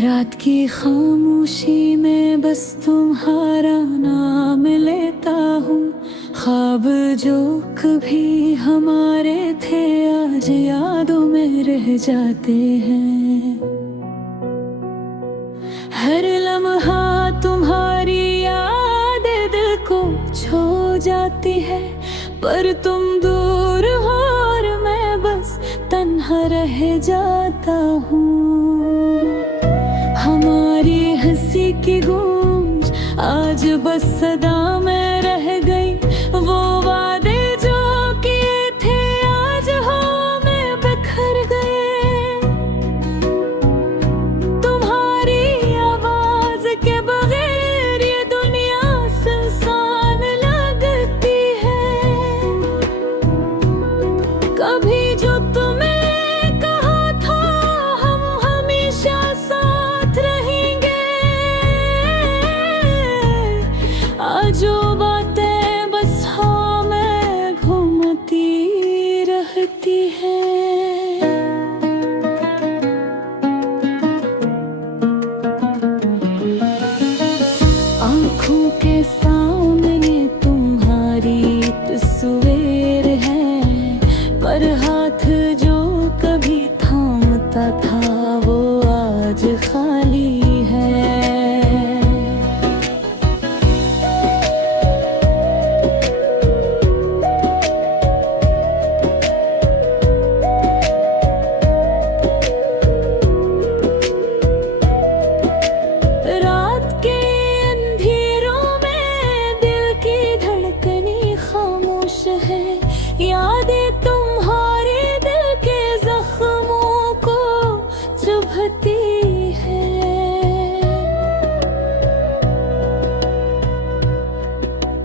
रात की खामोशी में बस तुम्हारा नाम लेता हूँ। ख्वाब जो कभी हमारे थे आज यादों में रह जाते हैं। हर लम्हा तुम्हारी याद दिल को छू जाती है, पर तुम दूर हो और मैं बस तन्हा रह जाता हूँ। हमारी हंसी की गूंज आज बस सदा में रह गई। वो वादे जो किए थे आज हवा में बिखर गए। तुम्हारी आवाज के बगैर ये दुनिया सुनसान लगती है। कभी जो तुम्हें जो बातें बस हाँ में घूमती रहती है। आँखों के सामने तुम्हारी तस्वीर है, पर हाथ जो कभी थामता था वो आज खाली है। यादें तुम्हारे दिल के जख्मों को चुभती है।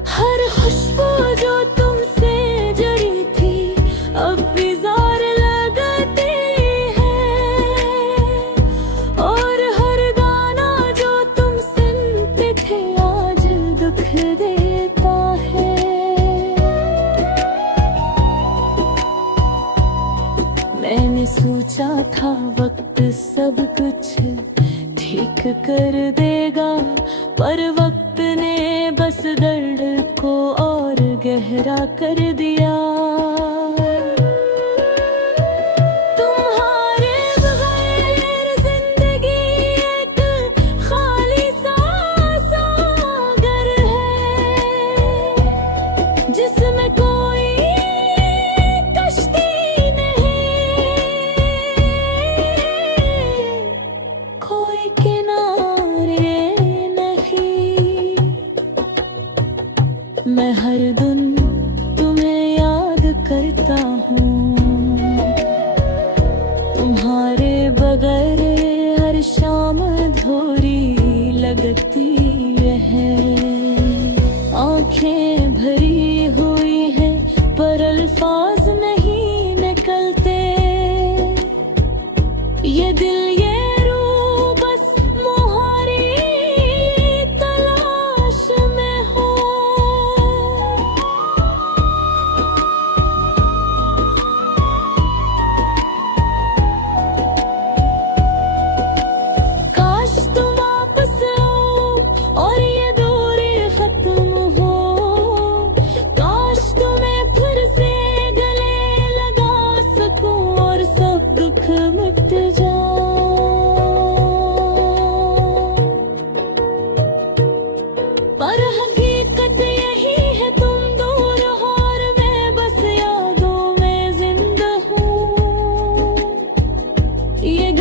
हर खुशबू जो तुमसे जड़ी थी अब बेजार लगती है, और हर गाना जो तुम सुनते थे आज दुख देता है। मैंने सोचा था वक्त सब कुछ ठीक कर देगा, पर वक्त ने बस दर्द को और गहरा कर दिया। तुम्हारे बगैर जिंदगी एक खाली सा सागर है, जिसमें कोई कश्ती कोई किनारे नहीं। मैं हर दिन तुम्हें याद करता हूँ, तुम्हारे बगैर हर शाम अधूरी लगती है। आंखें भरी हुई है पर अल्फाज नहीं निकलते। ये दिल पर हकीकत यही है, तुम दूर हो और मैं बस यादों में जिंदा हूँ। ये